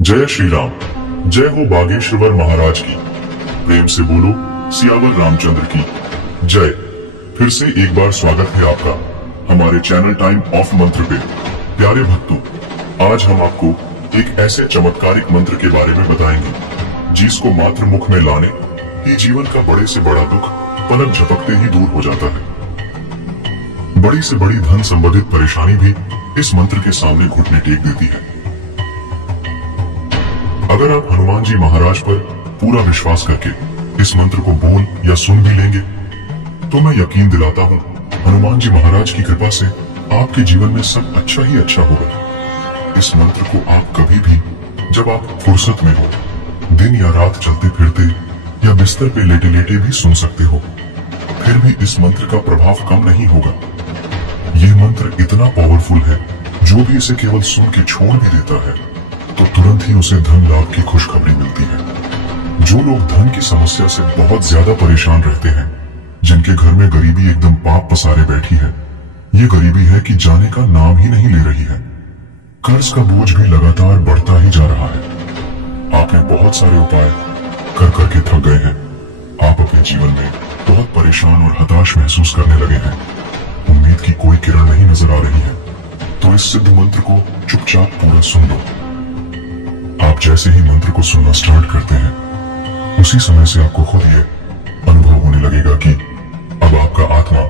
जय श्री राम। जय हो बागेश्वर महाराज की। प्रेम से बोलो सियावर रामचंद्र की जय। फिर से एक बार स्वागत है आपका हमारे चैनल टाइम ऑफ मंत्र पे। प्यारे भक्तों, आज हम आपको एक ऐसे चमत्कारिक मंत्र के बारे में बताएंगे जिसको मात्र मुख में लाने ही जीवन का बड़े से बड़ा दुख पलक झपकते ही दूर हो जाता है। बड़ी से बड़ी धन संबंधित परेशानी भी इस मंत्र के सामने घुटने टेक देती है। अगर आप हनुमान जी महाराज पर पूरा विश्वास करके इस मंत्र को बोल या सुन भी लेंगे तो मैं यकीन दिलाता हूँ हनुमान जी महाराज की कृपा से आपके जीवन में सब अच्छा ही अच्छा होगा। इस मंत्र को आप कभी भी जब आप फुर्सत में हो, दिन या रात चलते फिरते या बिस्तर पे लेटे लेटे भी सुन सकते हो। फिर भी इस मंत्र का प्रभाव कम नहीं होगा। ये मंत्र इतना पावरफुल है, जो भी इसे केवल सुन के छोड़ भी देता है तो तुरंत ही उसे धन लाभ की खुशखबरी मिलती है। जो लोग धन की समस्या से बहुत ज्यादा परेशान रहते हैं, जिनके घर में गरीबी एकदम पाप पसारे बैठी है, ये गरीबी है कि जाने का नाम ही नहीं ले रही है। कर्ज का बोझ भी लगातार बढ़ता ही जा रहा है। आपने बहुत सारे उपाय कर करके थक गए हैं। आप अपने जीवन में बहुत परेशान और हताश महसूस करने लगे हैं। उम्मीद की कोई किरण नहीं नजर आ रही है, तो इस सिद्ध मंत्र को चुपचाप पूरा सुन लो। आप जैसे ही मंत्र को सुनना स्टार्ट करते हैं, उसी समय से आपको खुद ये अनुभव होने लगेगा कि अब आपका आत्मा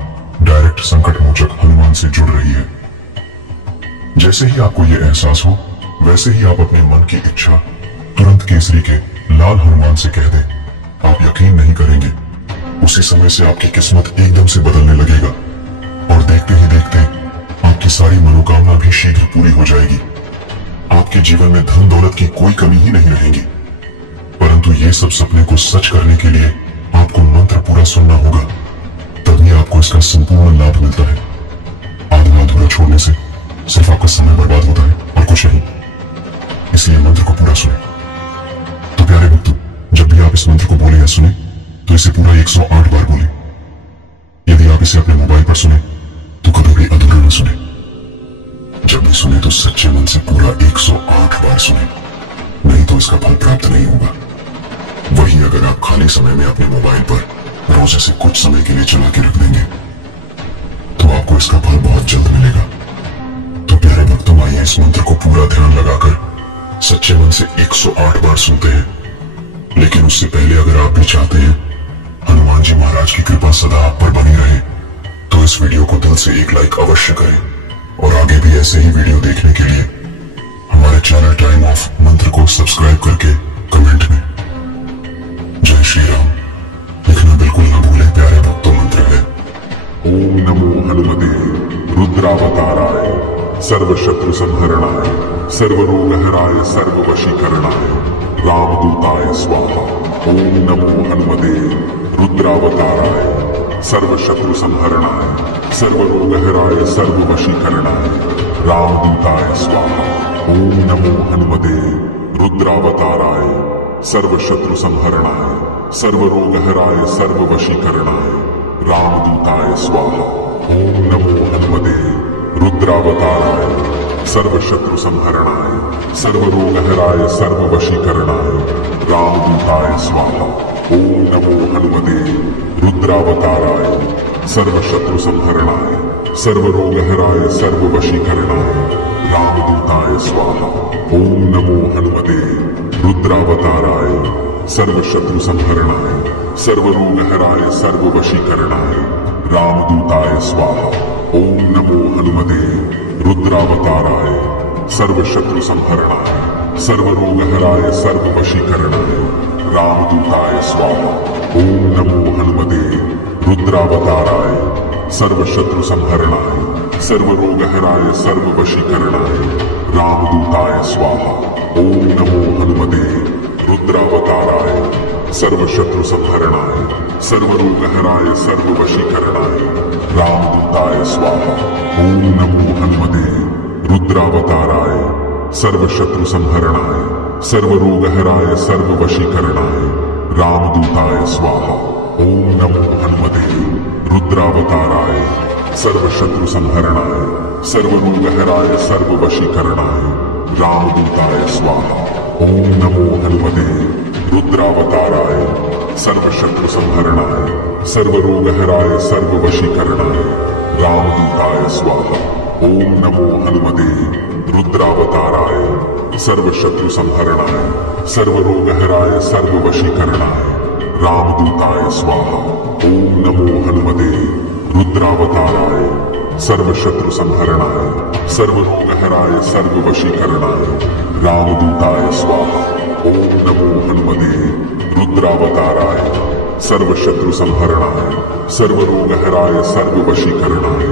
डायरेक्ट संकट मोचक हनुमान से जुड़ रही है। जैसे ही आपको ये एहसास हो, वैसे ही आप अपने मन की इच्छा तुरंत केसरी के लाल हनुमान से कह दें। आप यकीन नहीं करेंगे, उसी समय से आपकी किस्मत एकदम से बदलने लगेगा और देखते ही देखते आपकी सारी मनोकामना भी शीघ्र पूरी हो जाएगी। आपके जीवन में धन दौलत की कोई कमी ही नहीं रहेगी। परंतु ये सब सपने को सच करने के लिए आपको मंत्र पूरा सुनना होगा, तभी आपको इसका संपूर्ण लाभ मिलता है। आधा अधूरा छोड़ने से सिर्फ आपका समय बर्बाद होता है और कुछ नहीं। इसलिए मंत्र को पूरा सुने। तो प्यारे भक्तों, जब भी आप इस मंत्र को बोले या सुने तो इसे पूरा 108 बार बोले। यदि आप इसे अपने मोबाइल पर सुने तो कभी भी अधूरा न सुने। जब भी सुने तो सच्चे मन से पूरा 108 बार सुने, नहीं तो इसका फल प्राप्त नहीं होगा। वही अगर आप खाली समय में अपने मोबाइल पर रोज से कुछ समय के लिए चला के रख देंगे तो आपको इसका फल बहुत जल्द मिलेगा। तो प्यारे भक्तों, आइए इस मंत्र को पूरा ध्यान लगाकर सच्चे मन से 108 बार सुनते हैं। लेकिन उससे पहले अगर आप भी चाहते हैं हनुमान जी महाराज की कृपा सदा आप पर बनी रहे, तो इस वीडियो को दिल से एक लाइक अवश्य करें और आगे भी ऐसे ही वीडियो देखने के लिए हमारे चैनल टाइम ऑफ मंत्र को सब्सक्राइब करके कमेंट में जय श्री राम लिखना बिल्कुल न भूलें। प्यारे भक्तों, मंत्र है ओम नमो हनुमते रुद्रावताराय सर्वशत्रु संहरणाय सर्वरोगहराय सर्ववशीकरणाय रामदूताय स्वाहा। ओम नमो हनुमते रुद्रावताराय सर्वशत्रु संहरणाय सर्वरोगहराय सर्ववशीकरणाय रामदूताय स्वाहा। ओम नमो हनुमते रुद्रावताराय सर्वशत्रु संहरणाय सर्वरोगहराय सर्ववशीकरणाय रामदूताय स्वाहा। ओम नमो हनुमते रुद्रावताराय सर्वशत्रु संहरणाय सर्वरोगहराय सर्ववशीकरणाय रामदूताय स्वाहा। ओम नमो हनुमते रुद्रावताराय सर्वशत्रु संहरणाय सर्वरोगहराय सर्ववशीकरणाय रामदूताय स्वाहा। ओम नमो हनुमते रुद्रावताराय सर्वशत्रु संहरणाय सर्वरोगहराय सर्ववशीकरणाय रामदूताय स्वाहा। ओम नमो हनुमते रुद्रावताराय सर्वशत्रु संहरणाय सर्वरोगहराय सर्ववशीकरणाय रामदूताय स्वाहा। ओम नमो हनुमते रुद्रावताराय सर्वशत्रु संहरणाय सर्वरोगहराय सर्ववशीकरणाय रामदूताय स्वाहा। ओम नमो हनुमते रुद्रावताराय सर्वशत्रु संहरणाय सर्वरोगहराय सर्ववशीकरणाय रामदूताय स्वाहा। ओम नमो हनुमते रुद्रावताराय सर्वशत्रु संहरणाय सर्वरोगहराय सर्ववशीकरणाय रामदूताय स्वाहा। ओम नमो हनुमते रुद्रावताराय सर्वशत्रु संहरणाय सर्वरोगहराय सर्ववशीकरणाय रामदूताय स्वाहा। ओम नमो हनुमते रुद्रावताराय सर्वशत्रु संहरणाय सर्वरोगहराय सर्ववशीकरणाय रामदूताय स्वाहा। ओम नमो हनुमते रुद्रावताराय सर्वशत्रु संहरणाय सर्वरोगहराय सर्ववशीकरणाय रामदूताय स्वाहा। ओम नमो हनुमते रुद्रावताराय सर्वशत्रु संहरणाय सर्वरोगहराय सर्ववशीकरणाय रामदूताय स्वाहा। ओम नमो हनुमते रुद्रावताराय सर्वशत्रु संहरणाय सर्वरोगहराय सर्ववशीकरणाय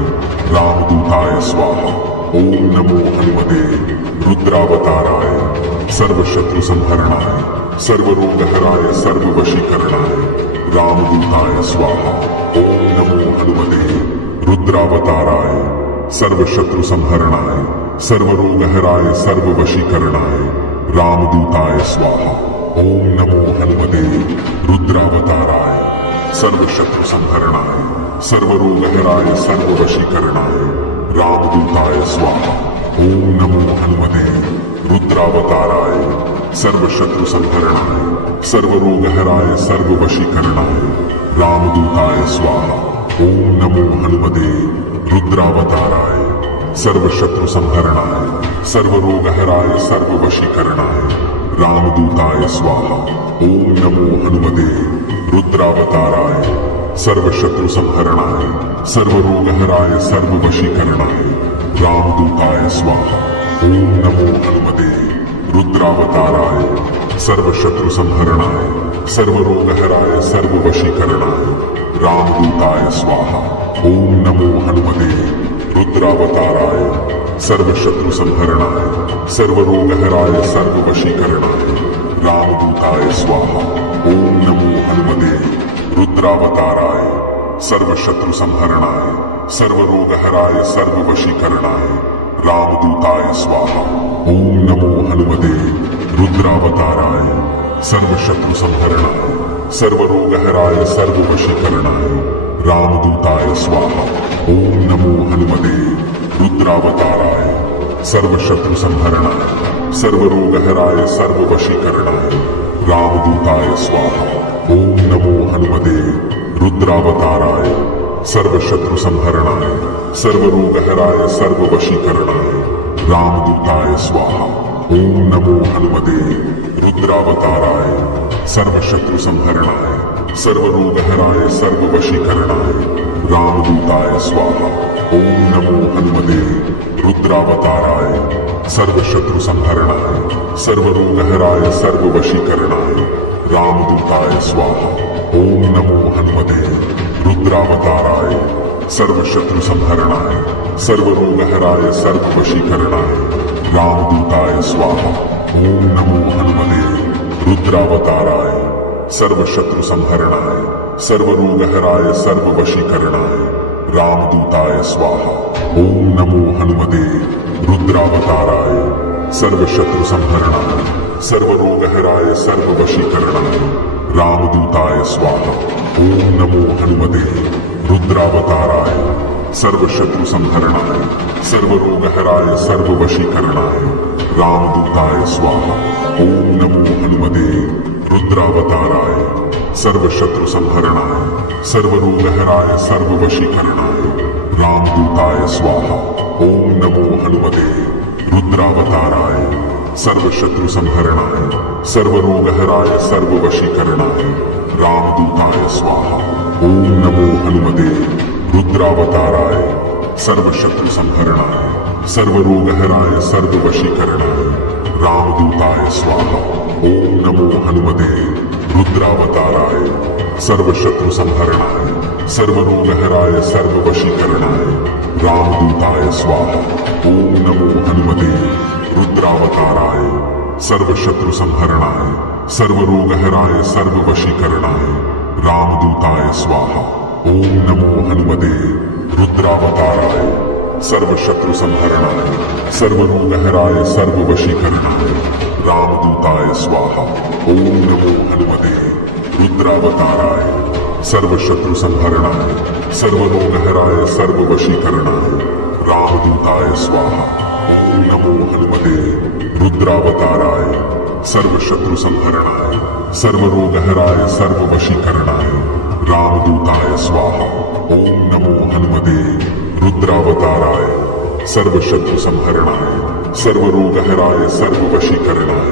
रामदूताय स्वाहा। ओम नमो हनुमते रुद्रावताराय सर्वशत्रु संहरणाय सर्वरोगहराय सर्ववशीकरणाय रामदूताय स्वाहा। ओम नमो हनुमते रुद्रावताराय सर्वशत्रु संहरणाय सर्वरोगहराय सर्ववशीकरणाय रामदूताय स्वाहा। ओम नमो हनुमते रुद्रावताराय सर्वशत्रु संहरणाय सर्वरोगहराय सर्ववशीकरणाय रामदूताय स्वाहा। ओम नमो हनुमते रुद्रावताराय सर्वशत्रु संहरणाय सर्वरोगहराय सर्ववशीकरणाय रामदूताय स्वाहा। ओम नमो हनुमते रुद्रावताराय सर्वशत्रु संहरणाय सर्वरोगहराय सर्ववशीकरणाय रामदूताय स्वाहा। ओम नमो हनुमते रुद्रावताराय सर्वशत्रु संहरणाय सर्वरोगहराय सर्ववशीकरणाय रामदूताय स्वाहा। ओम नमो हनुमते रुद्रावताराय सर्वशत्रु संहरणाय सर्वरोगहराय सर्ववशीकरणाय रामदूताय स्वाहा। ओम नमो हनुमते रुद्रावताराय सर्वशत्रु संहरणाय सर्वरोगहराय सर्ववशीकरणाय रामदूताय स्वाहा। ओम नमो हनुमते रुद्रावताराय सर्वशत्रु संहरणाय सर्वरोगहराय सर्ववशीकरणाय रामदूताय स्वाहा। ओम नमो हनुमते रुद्रावताराय सर्वशत्रु संहरणाय सर्वरोगहराय सर्ववशीकरणाय रामदूताय स्वाहा। ओम नमो हनुमते रुद्रावताराय सर्वशत्रु संहरणाय सर्वरोगहराय सर्ववशीकरणाय रामदूताय स्वाहा। ओम नमो हनुमते रुद्रावताराय सर्वशत्रु संहरणाय सर्वरोगहराय सर्ववशीकरणाय रामदूताय स्वाहा। ओम नमो हनुमते रुद्रावताराय सर्वशत्रु संहरणाय सर्वरोगहराय सर्ववशीकरणाय रामदूताय स्वाहा। ओम नमो हनुमते रुद्रावताराय सर्वशत्रु संहरणाय सर्वरोगहराय सर्ववशीकरणाय रामदूताय स्वाहा। ओम नमो हनुमते रुद्रावताराय सर्वशत्रु संहरणाय सर्वरोगहराय सर्ववशीकरणाय रामदूताय स्वाहा। ओम नमो हनुमते रुद्रावताराय सर्वशत्रु संहरणाय सर्वरोगहराय सर्ववशीकरणाय रामदूताय स्वाहा। ओम नमो हनुमते रुद्रावताराय सर्वशत्रु संहरणाय सर्वरोगहराय सर्ववशीकरणाय रामदूताय स्वाहा। ओम नमो हनुमते रुद्रावताराय सर्वशत्रु संहरणाय सर्वरोगहराय सर्ववशीकरणाय रामदूताय स्वाहा। ओम नमो हनुमते रुद्रावताराय सर्वशत्रु संहरणाय सर्वरोगहराय सर्ववशीकरणाय रामदूताय स्वाहा। ओम नमो हनुमते रुद्रावताराय सर्वशत्रु संहरणाय सर्वरोगहराय सर्ववशीकरणाय रामदूताय स्वाहा। ओम नमो हनुमते रुद्रावताराय सर्वशत्रु संहरणाय सर्वरोगहराय सर्ववशीकरणाय रामदूताय स्वाहा। ओम नमो हनुमते रुद्रावताराय सर्वशत्रु संहरणाय सर्वरोगहराय सर्ववशीकरणाय रामदूताय स्वाहा। ओम नमो हनुमते रुद्रावताराय सर्वशत्रु संहरणाय सर्वरोगहराय सर्ववशीकरणाय रामदूताय स्वाहा। ओम नमो हनुमते रुद्रावताराय सर्वशत्रु संहरणाय सर्वरोगहराय सर्ववशीकरणाय रामदूताय स्वाहा। ओम नमो हनुमते रुद्रावताराय सर्वशत्रु संहरणाय सर्वरोगहराय सर्ववशीकरणाय रामदूताय स्वाहा। ओम नमो हनुमते रुद्रावताराय सर्व शत्रु संहरणाय, सर्व रोग हराय, सर्व वशीकरणाय, रामदूताय स्वाहा। ओम नमो हनुमते रुद्रावताराय, सर्व शत्रु संहरणाय, सर्व रोग हराय, सर्व वशीकरणाय,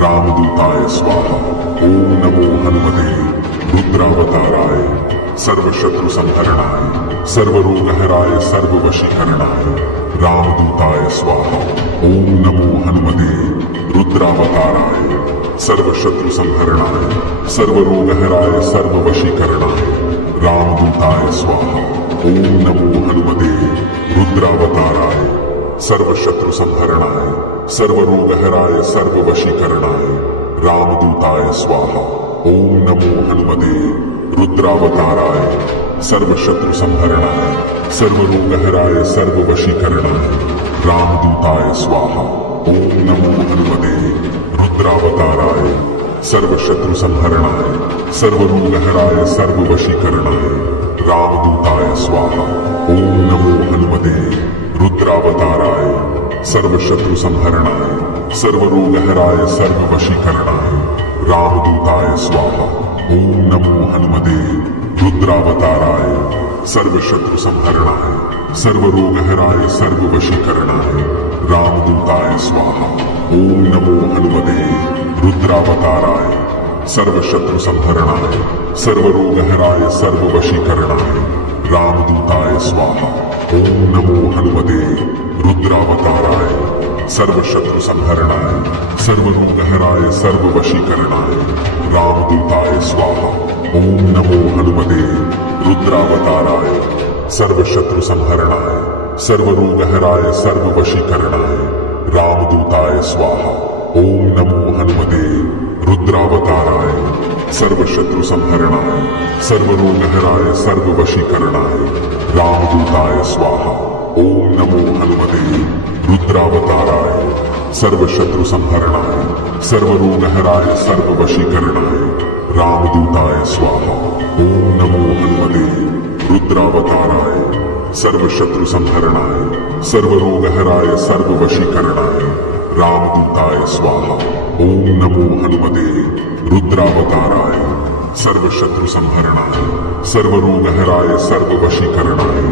रामदूताय स्वाहा। ओम नमो हनुमते रुद्रावताराय, सर्व शत्रु संहरणाय, सर्व रोग हराय, सर्व वशीकरणाय, रामदूताय स्वाहा। ओम नमो हनुमते रुद्रावताराय, सर्व शत्रु संहरणाय, सर्व रोग हराय, सर्व वशीकरणाय, रामदूताय स्वाहा। ओम नमो हनुमते रुद्रावताराय, सर्व शत्रु संहरणाय, सर्व रोग हराय, सर्व वशीकरणाय, रामदूताय स्वाहा। ओम नमो हनुमते रुद्रावताराय, सर्व शत्रु संहरणाय, सर्व रोग हराय, सर्व वशीकरणाय, रामदूताय स्वाहा। ओम नमो हनुमते रुद्रावताराय, सर्व शत्रु संहरणाय, सर्व रोग हराय, सर्व वशीकरणाय, रामदूताय स्वाहा। ओम नमो हनुमते रुद्रावताराय, सर्व शत्रु संहरणाय, सर्व रोग हराय, सर्व वशीकरणाय, रामदूताय स्वाहा। ओम नमो हनुमते रुद्रावताराय, सर्व शत्रु संहरणाय, सर्व रोग हराय, सर्व वशीकरणाय, रामदूताय स्वाहा। ओम नमो हनुमते रुद्रावताराय, सर्व शत्रु संहरणाय, सर्व रोग हराय, सर्व वशीकरणाय, रामदूताय स्वाहा। ओम नमो हनुमते रुद्रावताराय, सर्व शत्रु संहरणाय, सर्व रोग हराय, सर्व वशीकरणाय, रामदूताय स्वाहा। ओम नमो हनुमते रुद्रावताराय, सर्व शत्रु संहरणाय, सर्व रोग हराय, सर्व वशीकरणाय, रामदूताय स्वाहा। ओम नमो हनुमते रुद्रावताराय, सर्व शत्रु संहरणाय, सर्व रोग हराय, सर्व वशीकरणाय, रामदूताय स्वाहा। ओम नमो हनुमते रुद्रावताराय, सर्व शत्रु संहरणाय, सर्व रोग हराय, सर्व वशीकरणाय, रामदूताय स्वाहा। ओम नमो हनुमते रुद्रावताराय, सर्व शत्रु संहरणाय, सर्व रोग हराय, सर्व वशीकरणाय, रामदूताय स्वाहा। ओम नमो हनुमते रुद्रावताराय, सर्व शत्रु संहरणाय, सर्व रोग हराय, सर्व वशीकरणाय,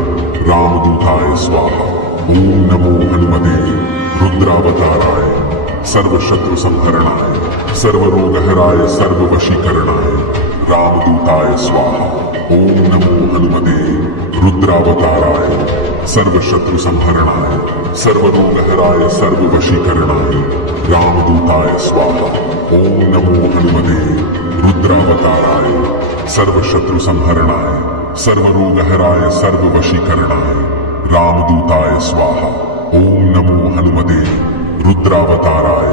रामदूताय स्वाहा। ओम नमो हनुमते रुद्रावताराय, सर्व शत्रु संहरणाय, सर्व रोग हराय, सर्व वशीकरणाय, रामदूताय स्वाहा। ओम नमो हनुमते रुद्रावताराय, सर्व शत्रु संहरणाय, सर्व रोग हराय, सर्व वशीकरणाय, रामदूताय स्वाहा। ओम नमो हनुमते रुद्रावताराय, सर्व शत्रु संहरणाय, सर्व रोग हराय, सर्व वशीकरणाय, रामदूताय स्वाहा। ओम नमो हनुमते रुद्रावताराय,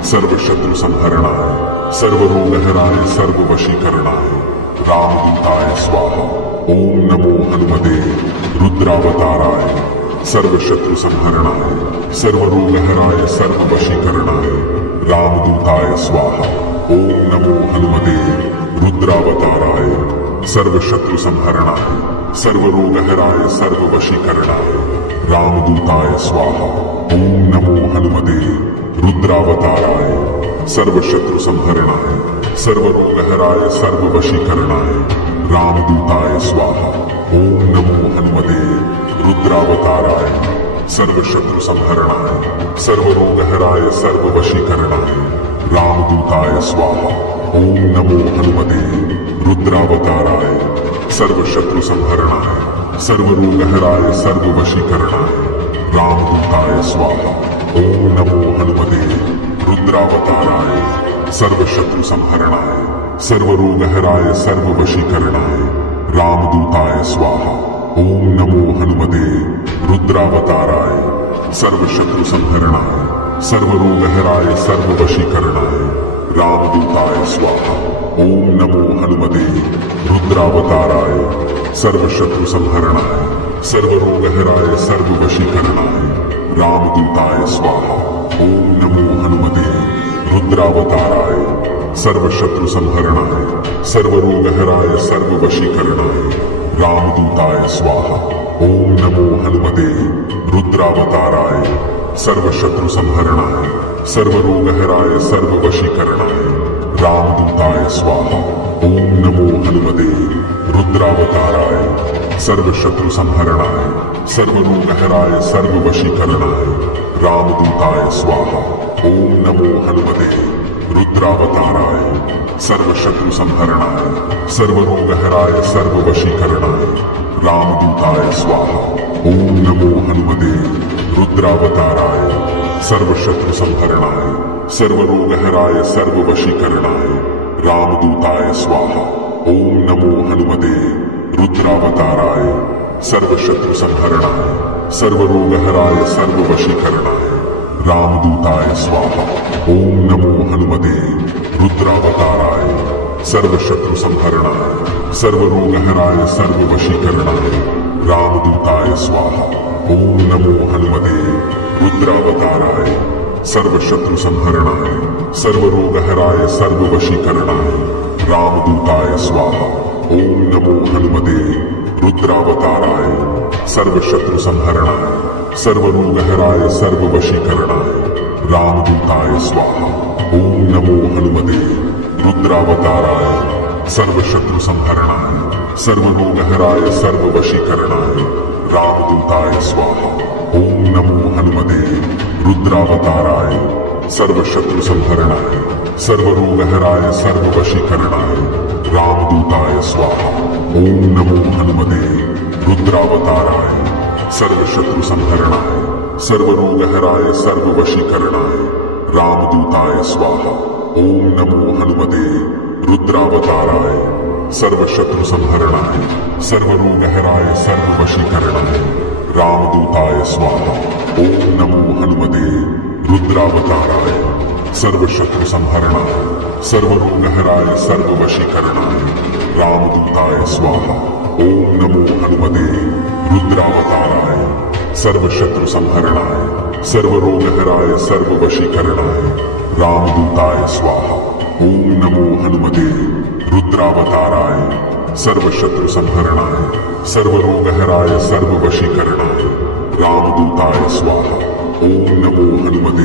सर्व शत्रु संहरणाय, सर्व रोग हराय, सर्व वशीकरणाय, रामदूताय स्वाहा। ओम नमो हनुमते रुद्रावताराय, सर्व शत्रु संहरणाय, सर्व रोग हराय, सर्व वशीकरणाय, रामदूताय स्वाहा। ओम नमो हनुमते रुद्रावताराय, सर्व शत्रु संहरणाय, सर्व रोग हराय, सर्व वशीकरणाय, रामदूताय स्वाहा। ओम नमो हनुमते रुद्रावताराय, सर्व शत्रु संहरणाय, सर्व रोग हराय, सर्व वशीकरणाय, रामदूताय स्वाहा। ओम नमो हनुमते रुद्रावताराय, सर्व शत्रु संहरणाय, सर्व रोग हराय, सर्व वशीकरणाय, रामदूताय स्वाहा। ओम नमो हनुमते रुद्रावताराय, सर्व शत्रु संहरणाय, सर्व रोग हराय, सर्व वशीकरणाय, रामदूताय स्वाहा। ओम नमो हनुमते रुद्रावताराय, सर्व शत्रु संहरणाय, सर्व रोग हराय, सर्व वशीकरणाय, रामदूताय स्वाहा। ओम नमो हनुमते रुद्रावताराय, सर्व शत्रु संहरणाय, सर्व रोग हराय, सर्व वशीकरणाय, रामदूताय स्वाहा। ओम नमो हनुमते रुद्रावताराय, सर्व शत्रु संहरणाय, सर्व रोग हराय, सर्व वशीकरणाय, रामदूताय स्वाहा। ओम नमो हनुमते रुद्रावताराय, सर्व शत्रु संहरणाय, सर्व रोग हराय, सर्व वशीकरणाय, रामदूताय स्वाहा। ओम नमो हनुमते रुद्रावताराय, सर्व शत्रु संहरणाय, सर्व रोग हराय, सर्व वशीकरणाय, रामदूताय स्वाहा। ओम नमो हनुमते रुद्रावताराय, सर्व शत्रु संहरणाय, सर्व रोग हराय, सर्व वशीकरणाय, रामदूताय स्वाहा। ओम नमो हनुमते रुद्रावताराय, सर्व शत्रु संहरणाय, सर्व रोग हराय, सर्व वशीकरणाय, रामदूताय स्वाहा। ओम नमो हनुमते रुद्रावताराय, सर्व शत्रु संहरणाय, सर्व रोग हराय, सर्व वशीकरणाय, रामदूताय स्वाहा। ओम नमो हनुमते रुद्रावताराय, सर्व शत्रु संहरणाय, सर्व रोग हराय, सर्व वशीकरणाय, रामदूताय स्वाहा। ओम नमो हनुमते रुद्रावताराय, सर्व शत्रु संहरणाय, सर्व रोग हराय, सर्व वशीकरणाय, रामदूताय स्वाहा। ओम नमो हनुमते रुद्रावताराय, सर्व शत्रु संहरणाय, सर्व रोग हराय, सर्व वशीकरणाय, रामदूताय स्वाहा। ओम नमो हनुमते रुद्रावताराय, सर्व शत्रु संहरणाय, सर्व रोग हराय, सर्व वशीकरणाय, रामदूताय स्वाहा। ओम नमो हनुमते रुद्रावताराय, सर्व शत्रु संहरणाय, सर्व रोग हराय, सर्व वशीकरणाय, रामदूताय स्वाहा। ओम नमो हनुमते रुद्रावताराय, सर्व शत्रु संहरणाय, सर्व रोग हराय, सर्व वशीकरणाय, रामदूताय स्वाहा। ओम नमो हनुमते रुद्रावताराय, सर्व शत्रु संहरणाय, सर्व रोग हराय, सर्व वशीकरणाय, रामदूताय स्वाहा। ओम नमो हनुमते रुद्रावताराय, सर्व शत्रु संहरणाय, सर्व रोग हराय, सर्व वशीकरणाय, रामदूताय स्वाहा। ओम नमो हनुमते रुद्रावताराय, सर्व शत्रु संहरणाय, सर्व रोग हराय, सर्व वशीकरणाय, रामदूताय स्वाहा। ओम नमो हनुमते रुद्रावताराय, सर्व शत्रु संहरणाय, सर्व रोग हराय, सर्व वशीकरणाय, रामदूताय स्वाहा। ओम नमो हनुमते रुद्रावताराय, सर्व शत्रु संहरणाय, सर्व रोग हराय, सर्व वशीकरणाय, रामदूताय स्वाहा। ओम नमो हनुमते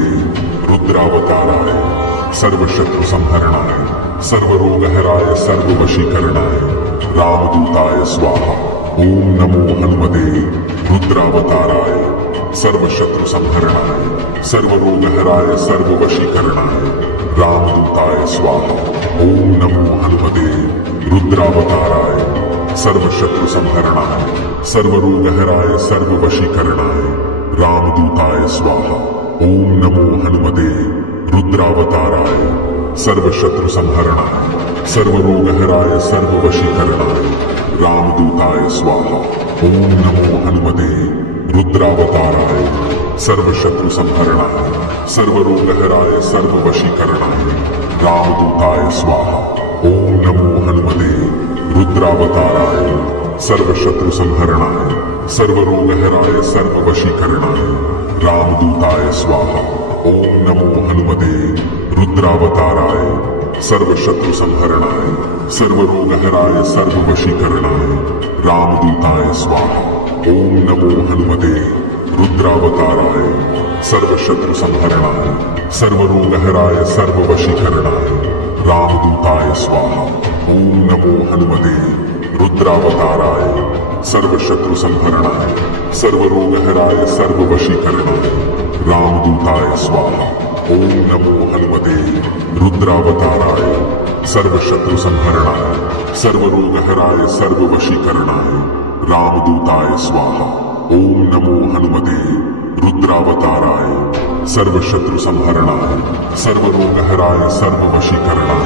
रुद्रावताराय, सर्व शत्रु संहरणाय, सर्व रोग हराय, सर्व वशीकरणाय, रामदूताय स्वाहा। ओम नमो हनुमते रुद्रावताराय, सर्व शत्रु संहरणाय, सर्व रोग हराय, सर्व वशीकरणाय, रामदूताय स्वाहा। ओम नमो हनुमते रुद्रावताराय, सर्व शत्रु संहरणाय, सर्व रोग हराय, सर्व वशीकरणाय, रामदूताय स्वाहा। ओम नमो हनुमते रुद्रावताराय, सर्व शत्रु संहरणाय, सर्व रोग हराय, सर्व वशीकरणाय, रामदूताय स्वाहा। ओम नमो हनुमते रुद्रावताराय, सर्व शत्रु संहरणाय, सर्व रोग हराय, सर्व वशीकरणाय, रामदूताय स्वाहा। ओम नमो हनुमते रुद्रावताराय, सर्व शत्रु संहरणाय, सर्व रोग हराय, सर्व वशीकरणाय, रामदूताय स्वाहा। ओम नमो हनुमते रुद्रावताराय, सर्व शत्रु संहरणाय, सर्व रोग हराय, सर्व वशीकरणाय, रामदूताय स्वाहा। ओम नमो हनुमते रुद्रावताराय, सर्व शत्रु संहरणाय, सर्व रोग हराय, सर्व वशीकरणाय, रामदूताय स्वाहा। ओम नमो हनुमते रुद्रावताराय, सर्व शत्रु संहरणाय, सर्व रोग हराय, सर्व वशीकरणाय, रामदूताय स्वाहा। ओम नमो हनुमते रुद्रावताराय, सर्व शत्रु संहरणाय, सर्व रोग हराय, सर्व वशीकरणाय, रामदूताय स्वाहा। ओम नमो हनुमते रुद्रावताराय, सर्व शत्रु संहरणाय, सर्व रोग हराय, सर्व वशीकरणाय,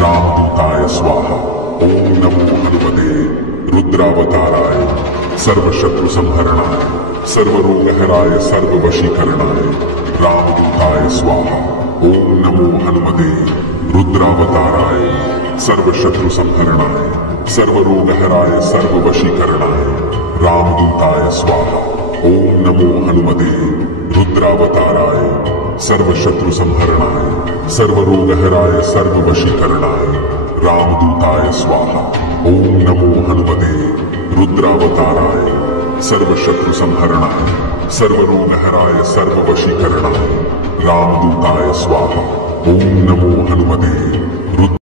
रामदूताय स्वाहा। ओम नमो हनुमते रुद्रावताराय, सर्व शत्रु संहरणाय, सर्व रोग हराय, सर्व वशीकरणाय, रामदूताय स्वाहा। ओम नमो हनुमते रुद्रावताराय, सर्व शत्रु संहरणाय, सर्व रोग हराय, सर्व वशीकरणाय, रामदूताय स्वाहा। ओम नमो हनुमते रुद्रावताराय, सर्व शत्रु संहरणाय, सर्व रोग हराय, सर्व वशीकरणाय, रामदूताय स्वाहा। ओम नमो हनुमते रुद्रावताराय, सर्वशत्रु संहरणः सर्वरोगहराय सर्ववशीकरणः रामदूताय स्वाहा। ओम नमो हनुमते।